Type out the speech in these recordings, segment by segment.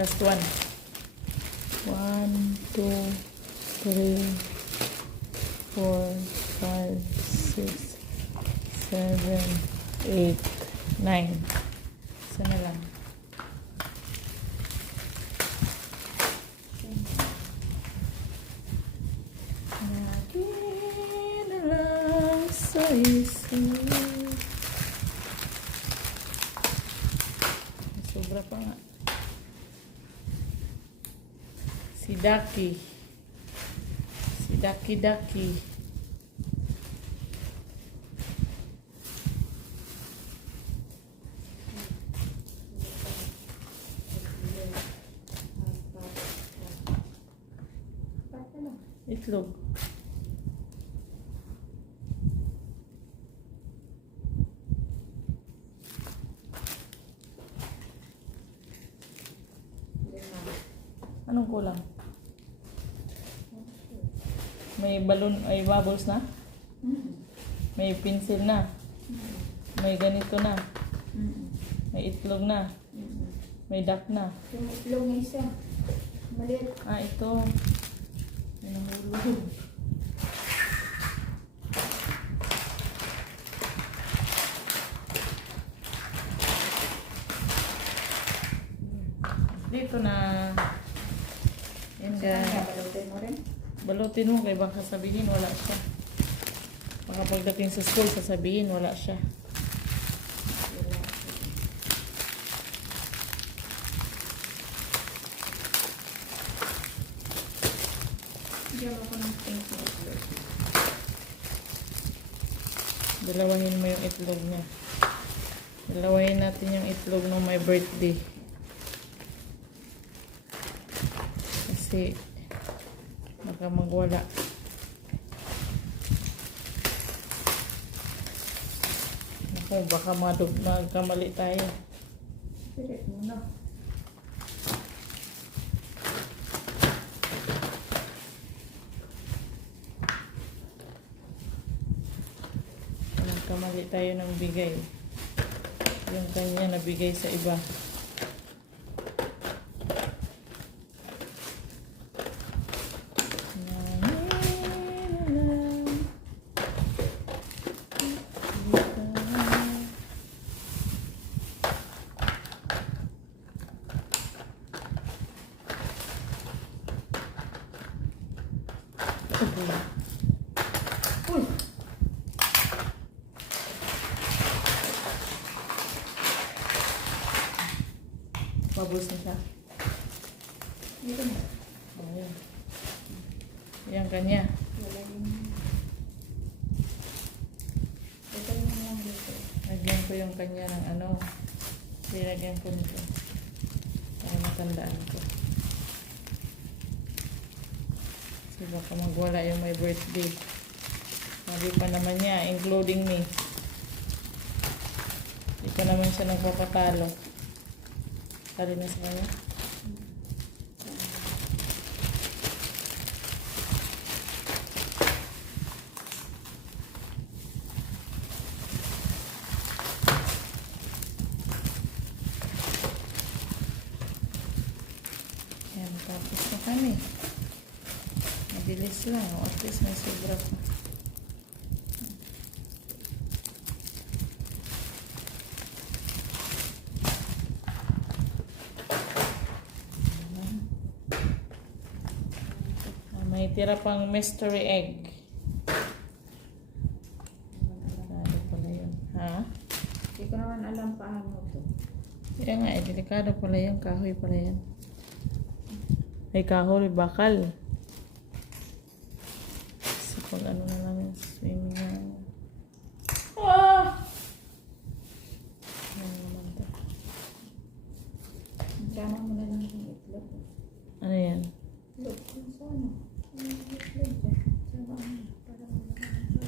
Last one. 1, 2, 3, 4, 5, 6, 7, 8, 9. Isa na lang. Lagi na lang sa isip. Sobra pa nga. Si Daki. Si Daki. Itlog. Anong kulang? May balon, ay bubbles na? May pencil na? May ganito na? May itlog na? May duck na? Yung itlog na isa. Maliit. Ah, ito. May nahulog. Dito na. Yan guys. Balutin mo rin. Balutin mo kay baka sabihin wala siya. Baka pagdating sa school sasabihin wala siya. Diyan ako ng pink na itlog. Dalawahin mo yung itlog niya. Dalawahin natin yung itlog ng my birthday. Kasi baka magwala. Naku, baka magkamali tayo. Pirit mo na. Nagkamali tayo ng bigay. Yung kanya nabigay sa iba. Uy! Bubbles na siya. Dito na. Oh, yan. Yan kanya. Wala yung... Ito yung lang dito. Lagyan ko yung kanya ng ano. Lagyan ko nito. Para matandaan ko. Kasi baka magwala yung my birthday. Sabi pa naman niya, including me. Hindi pa naman siya nagpapatalo. Tali na sa kanya. Yan, tapos na kami. Mabilis lang. O, at least may sobra pa. May tira pang mystery egg. Delikado pala yun. Ha? Hindi ko naman alam paano ito. Yan nga, delikado pala yan. Kahoy pala yan. Ay, kahoy, bakal. Kasi pag ano na lang yung swimming na. Ah! Ano naman to? Sama mo na lang yung itlog. Ano yan? Itlog. Kung saan? Yung itlog dyan. Sama mo. Para mo na lang ito.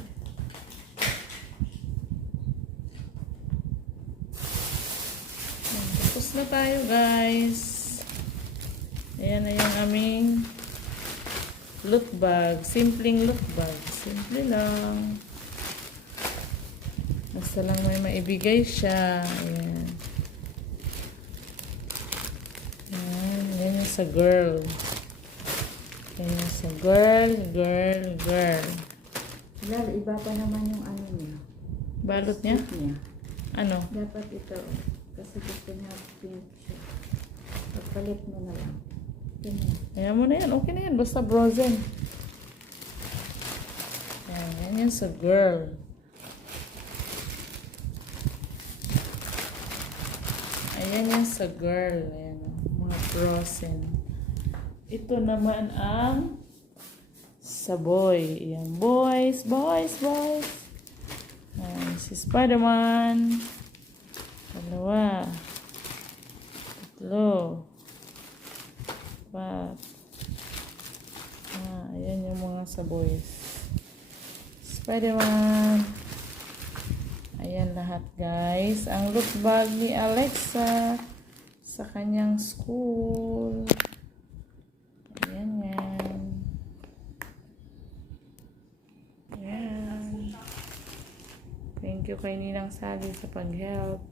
Yan, tapos na tayo guys. Ayan na yung aming loot bag. Simpleng loot bag. Simple lang. Basta lang may maibigay siya. Ayan. Ayan. Ayan yung sa girl. Ayan yung sa girl, girl, girl. Lalo, iba pa naman yung ano niya. Balot niya? Stick niya. Ano? Dapat ito. Kasi gusto niya pink siya. Pagpalit mo na lang. Ganyan. Ayan mo na yan. Okay na yan. Basta frozen. Ayan yan sa girl. Ayan yan sa girl. Ayan. Mga frozen. Ito naman ang sa boy. Ayan. Boys, boys, boys. Ayan. Si Spider-Man. Dalawa. Tatlo. Apat. Ayan yung mga sa boys. Spider-Man. Ayan lahat guys. Ang loot bag ni Alexa sa kanyang school. Ayan yan. Ayan. Thank you kay Ninang Sally sa pag-help.